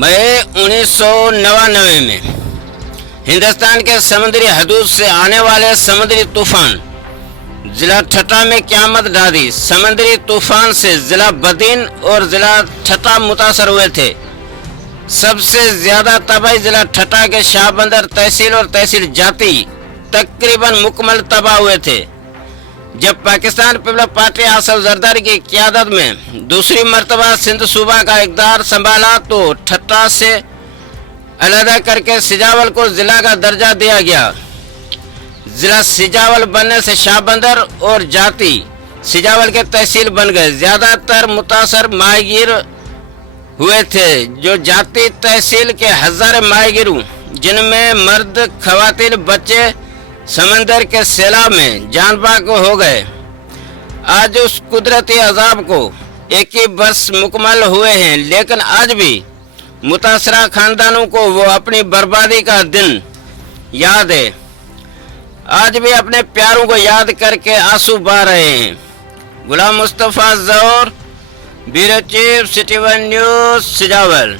मई 1999 में हिंदुस्तान के समुद्री हदूद से आने वाले समुद्री तूफान जिला ठट्टा में क़यामत ढा दी। समुद्री तूफान से जिला बदीन और जिला ठट्टा मुतासर हुए थे। सबसे ज्यादा तबाही जिला ठट्टा के शाहबंदर तहसील और तहसील जाती तकरीबन मुकम्मल तबाह हुए थे। जब पाकिस्तान पीपल्स पार्टी आसफ जरदारी की क़यादत में दूसरी मर्तबा सिंध सूबा का इक़्तिदार संभाला तो ठट्टा से अलहदा करके सिजावल को जिला का दर्जा दिया गया। जिला सिजावल बनने से शाहबंदर और जाती सिजावल के तहसील बन गए। ज्यादातर मुतासर माहीगीर हुए थे। जो जाती तहसील के हजार माहीगीर जिनमें मर्द खवातीन बच्चे समंदर के सैलाब में जान बाग हो गए। आज उस कुदरती अजाब को 21 वर्ष मुकम्मल हुए हैं, लेकिन आज भी मुतासरा खानदानों को वो अपनी बर्बादी का दिन याद है। आज भी अपने प्यारों को याद करके आंसू बहा रहे हैं। Ghulam Mustafa Jauhar, bureau chief, City One News, Sujawal.